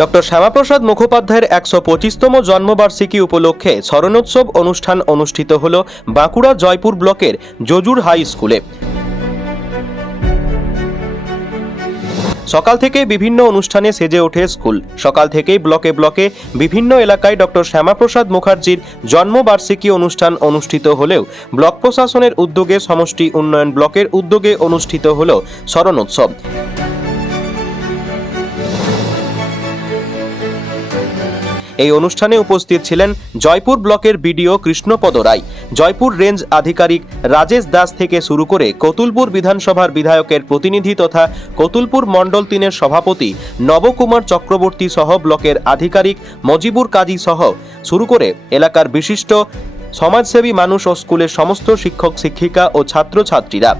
Doctor Shyamaprasad মুখোপাধ্যায়ের ১২৫তম জন্মবার্ষিকী উপলক্ষে স্মরণোৎসব অনুষ্ঠান অনুষ্ঠিত হল বাঁকুড়া জয়পুর ব্লকের জজুর হাই স্কুলে। সকাল থেকে বিভিন্ন অনুষ্ঠানে সেজে ওঠে স্কুল। সকাল থেকেই ব্লকে ব্লকে বিভিন্ন এলাকায় ডক্টর শ্যামাপ্রসাদ মুখার্জির জন্মবার্ষিকী অনুষ্ঠান অনুষ্ঠিত হলেও ব্লক প্রশাসনের উদ্যোগে সমষ্টি উন্নয়ন ব্লকের উদ্যোগে অনুষ্ঠিত হল স্মরণোৎসব। এই অনুষ্ঠানে উপস্থিত ছিলেন জয়পুর ব্লকের বিডিও কৃষ্ণপদ রায়, জয়পুর রেঞ্জ আধিকারিক রাজেশ দাস থেকে শুরু করে কতুলপুর বিধানসভার বিধায়কের প্রতিনিধি তথা কতুলপুর মণ্ডল ৩-এর সভাপতি নবকুমার চক্রবর্তী সহ ব্লকের আধিকারিক মজিবুর কাজী সহ শুরু করে এলাকার বিশিষ্ট সমাজসেবী মানুষ ও স্কুলের সমস্ত শিক্ষক শিক্ষিকা ও ছাত্রছাত্রীরা।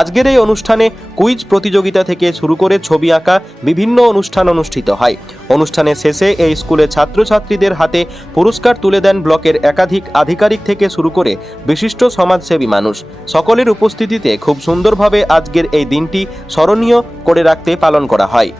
আজকের এই অনুষ্ঠানে কুইজ প্রতিযোগিতা থেকে শুরু করে ছবি আঁকা বিভিন্ন অনুষ্ঠান অনুষ্ঠিত হয়। অনুষ্ঠানের শেষে এই স্কুলের ছাত্রছাত্রীদের হাতে পুরস্কার তুলে দেন ব্লকের একাধিক আধিকারিক থেকে শুরু করে বিশিষ্ট সমাজসেবী মানুষ। সকলের উপস্থিতিতে খুব সুন্দরভাবে আজকের এই দিনটি স্মরণীয় করে রাখতে পালন করা হয়।